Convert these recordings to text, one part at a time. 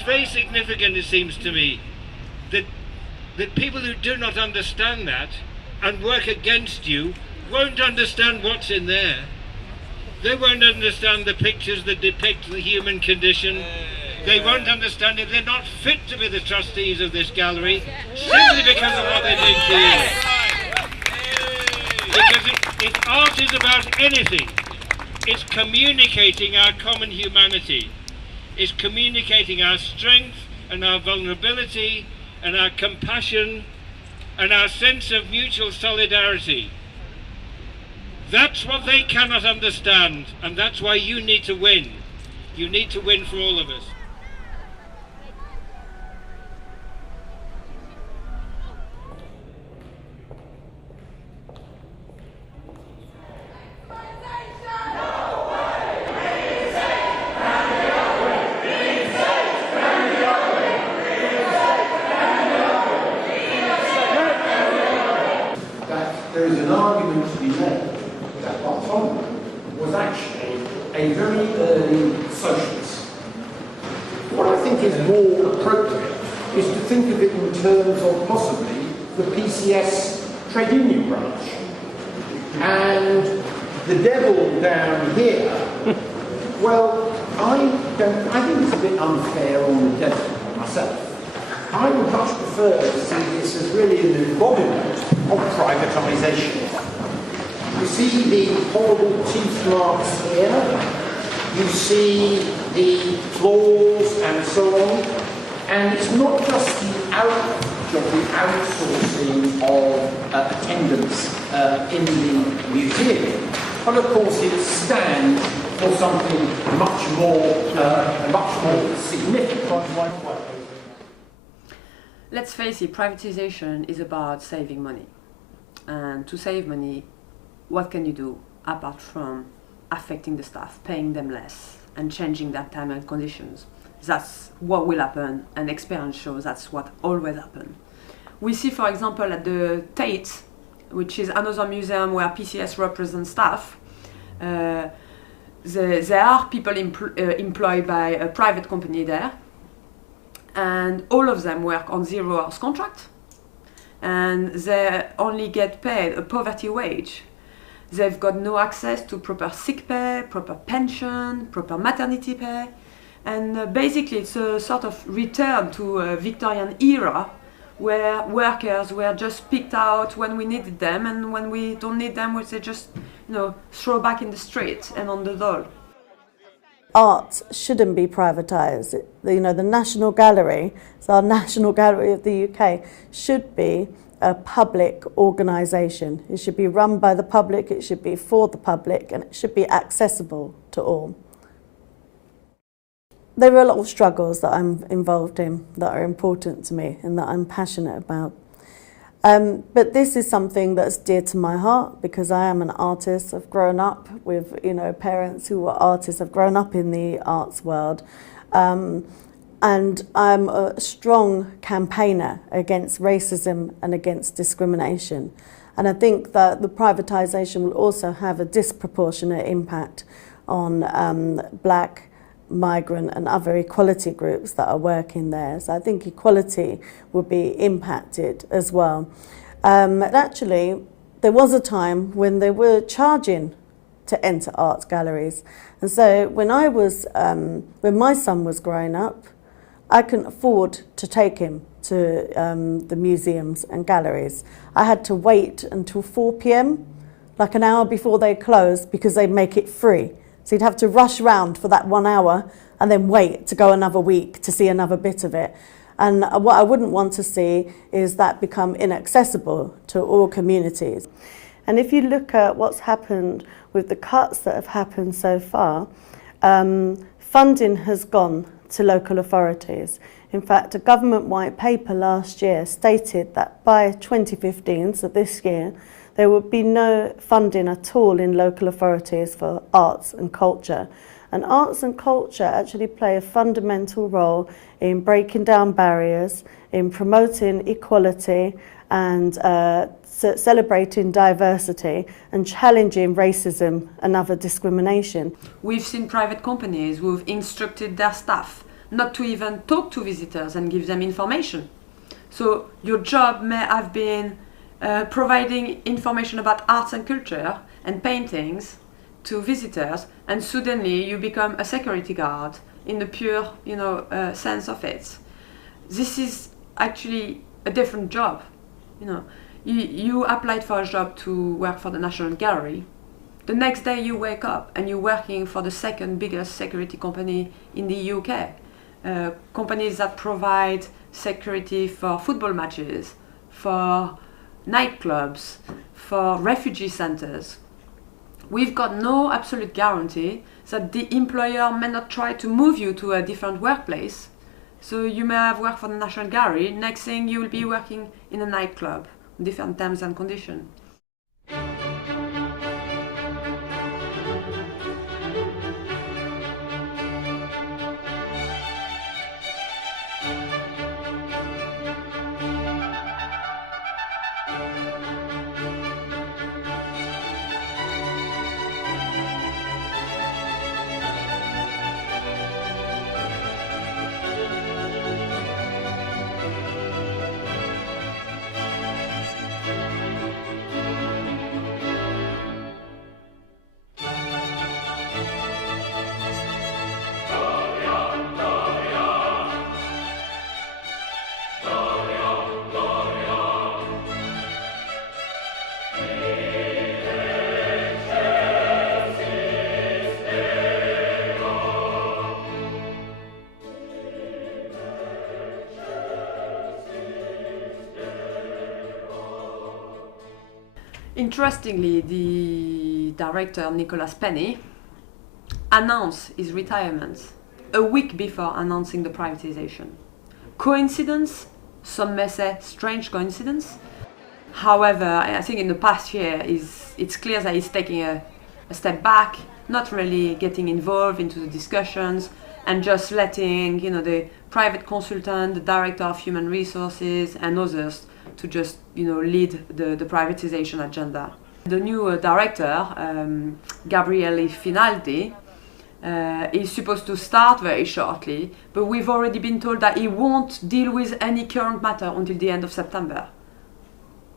it's very significant, it seems to me, that people who do not understand that and work against you won't understand what's in there. They won't understand the pictures that depict the human condition. They won't understand it. They're not fit to be the trustees of this gallery simply because of what they did to you. Because if art is about anything, it's communicating our common humanity. It's communicating our strength and our vulnerability and our compassion and our sense of mutual solidarity. That's what they cannot understand, and that's why you need to win. You need to win for all of us. There is an argument to be made that Bartholomew was actually a very early socialist. What I think is more appropriate is to think of it in terms of possibly the PCS trade union branch. And the devil down here, well, I think it's a bit unfair on the devil myself. I would much prefer to see this as really an embodiment of privatisation. You see the horrible teeth marks here, you see the flaws and so on, and it's not just the outsourcing of attendance in the museum, but of course it stands for something much more significant. Let's face it, privatization is about saving money. And to save money, what can you do apart from affecting the staff, paying them less, and changing their time and conditions? That's what will happen, and experience shows that's what always happens. We see, for example, at the Tate, which is another museum where PCS represents staff, there are people employed by a private company there, and all of them work on 0 hours contract, and they only get paid a poverty wage. They've got no access to proper sick pay, proper pension, proper maternity pay, and basically it's a sort of return to a Victorian era where workers were just picked out when we needed them, and when we don't need them, they just throw back in the street and on the dole. Art shouldn't be privatised. The National Gallery, so our National Gallery of the UK, should be a public organisation. It should be run by the public, it should be for the public, and it should be accessible to all. There are a lot of struggles that I'm involved in that are important to me and that I'm passionate about. But this is something that's dear to my heart because I am an artist. I've grown up with parents who were artists. I've grown up in the arts world, and I'm a strong campaigner against racism and against discrimination. And I think that the privatisation will also have a disproportionate impact on black, migrant and other equality groups that are working there. So I think equality will be impacted as well. Actually, there was a time when they were charging to enter art galleries. And so when my son was growing up, I couldn't afford to take him to the museums and galleries. I had to wait until 4 p.m, like an hour before they closed, because they'd make it free. So you'd have to rush round for that 1 hour and then wait to go another week to see another bit of it. And what I wouldn't want to see is that become inaccessible to all communities. And if you look at what's happened with the cuts that have happened so far, funding has gone to local authorities. In fact, a government white paper last year stated that by 2015, so this year, there would be no funding at all in local authorities for arts and culture. And arts and culture actually play a fundamental role in breaking down barriers, in promoting equality and celebrating diversity and challenging racism and other discrimination. We've seen private companies who've instructed their staff not to even talk to visitors and give them information. So your job may have been providing information about arts and culture and paintings to visitors, and suddenly you become a security guard in the pure, sense of it. This is actually a different job. You applied for a job to work for the National Gallery. The next day you wake up and you're working for the second biggest security company in the UK. Companies that provide security for football matches, for nightclubs, for refugee centers. We've got no absolute guarantee that the employer may not try to move you to a different workplace. So you may have worked for the National Gallery, next thing you will be working in a nightclub, different terms and conditions. Interestingly, the director, Nicholas Penny, announced his retirement a week before announcing the privatization. Coincidence? Some may say strange coincidence. However, I think in the past year, it's clear that he's taking a step back, not really getting involved into the discussions, and just letting the private consultant, the director of human resources, and others to just lead the privatization agenda. The new director, Gabriele Finaldi, is supposed to start very shortly, but we've already been told that he won't deal with any current matter until the end of September,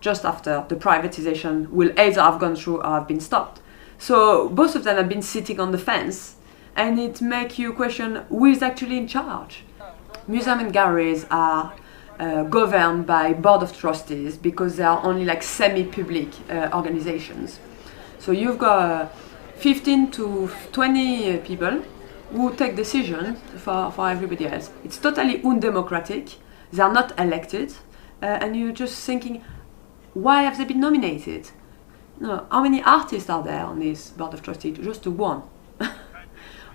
just after the privatization will either have gone through or have been stopped. So both of them have been sitting on the fence, and it makes you question who is actually in charge. Museums and galleries are governed by board of trustees because they are only like semi-public organizations. So you've got 15 to 20 people who take decisions for everybody else. It's totally undemocratic. They are not elected, and you're just thinking, why have they been nominated? No, how many artists are there on this board of trustees? Just one.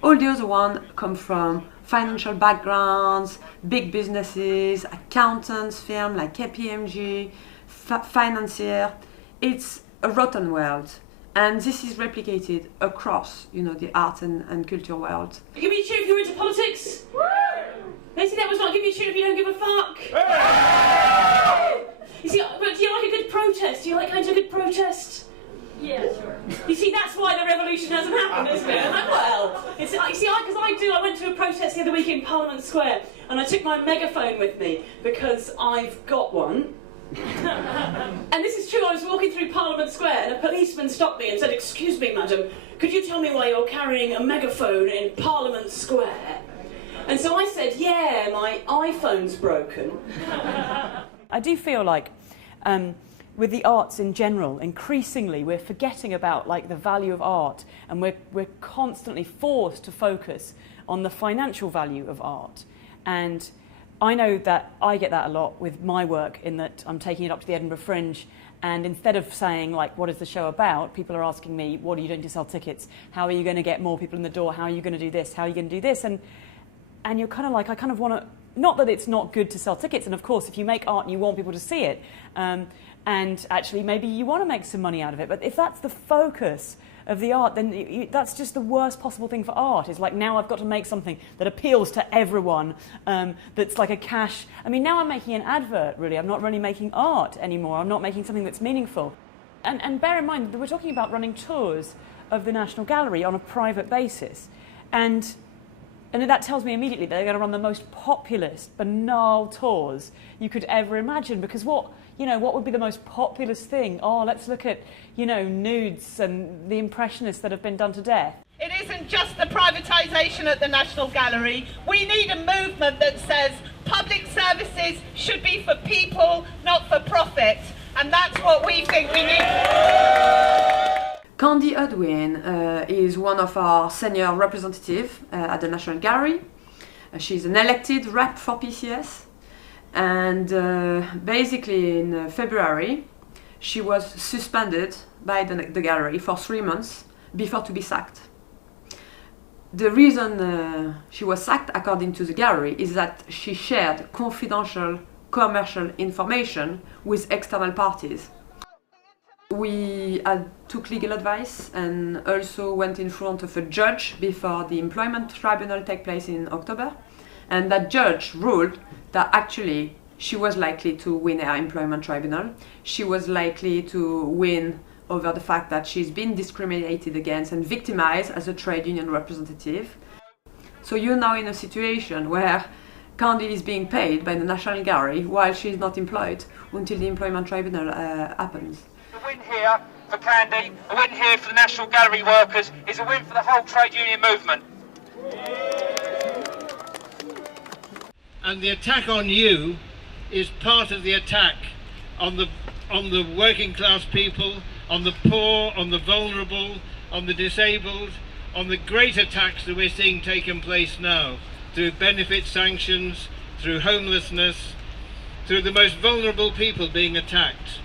All the other ones come from financial backgrounds, big businesses, accountants firms like KPMG, financier. It's a rotten world, and this is replicated across, the art and culture world. Give me a cheer if you're into politics. They say that was not give me a cheer if you don't give a fuck. You see, but do you like a good protest? Do you like going to a good protest? Yeah, sure. You see, that's why the revolution hasn't happened, isn't it? I'm like, well, it's like, I went to a protest the other week in Parliament Square, and I took my megaphone with me because I've got one. And this is true. I was walking through Parliament Square, and a policeman stopped me and said, "Excuse me, madam, could you tell me why you're carrying a megaphone in Parliament Square?" And so I said, "Yeah, my iPhone's broken." I do feel like with the arts in general, increasingly we're forgetting about the value of art, and we're constantly forced to focus on the financial value of art. And I know that I get that a lot with my work, in that I'm taking it up to the Edinburgh Fringe, and instead of saying what is the show about, people are asking me, what are you doing to sell tickets? How are you going to get more people in the door? How are you going to do this? How are you going to do this? And you're kind of I kind of want to, not that it's not good to sell tickets, and of course if you make art and you want people to see it, and actually maybe you want to make some money out of it, but if that's the focus of the art, then that's just the worst possible thing for art. It's now I've got to make something that appeals to everyone, that's like a cash. I mean, now I'm making an advert, really. I'm not really making art anymore. I'm not making something that's meaningful. And bear in mind that we're talking about running tours of the National Gallery on a private basis. And then that tells me immediately they're going to run the most populist, banal tours you could ever imagine. Because what would be the most populist thing? Oh, let's look at, nudes and the Impressionists that have been done to death. It isn't just the privatisation at the National Gallery. We need a movement that says public services should be for people, not for profit. And that's what we think we need. Candy Udwin is one of our senior representatives at the National Gallery. She's an elected rep for PCS. And basically in February, she was suspended by the gallery for 3 months before to be sacked. The reason she was sacked, according to the gallery, is that she shared confidential commercial information with external parties. We took legal advice and also went in front of a judge before the employment tribunal take place in October. And that judge ruled that actually she was likely to win her employment tribunal. She was likely to win over the fact that she's been discriminated against and victimized as a trade union representative. So you're now in a situation where Candy is being paid by the National Gallery while she's not employed until the employment tribunal happens. A win here for Candy, a win here for the National Gallery workers, is a win for the whole trade union movement. And the attack on you is part of the attack on the working class people, on the poor, on the vulnerable, on the disabled, on the great attacks that we're seeing taking place now, through benefit sanctions, through homelessness, through the most vulnerable people being attacked.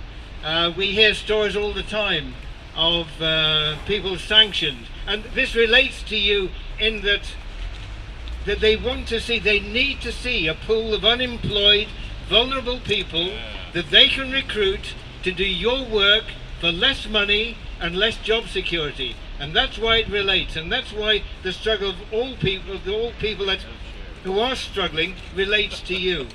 We hear stories all the time of people sanctioned, and this relates to you in that they want to see, they need to see a pool of unemployed, vulnerable people that they can recruit to do your work for less money and less job security. And that's why it relates, and that's why the struggle of all people who are struggling relates to you.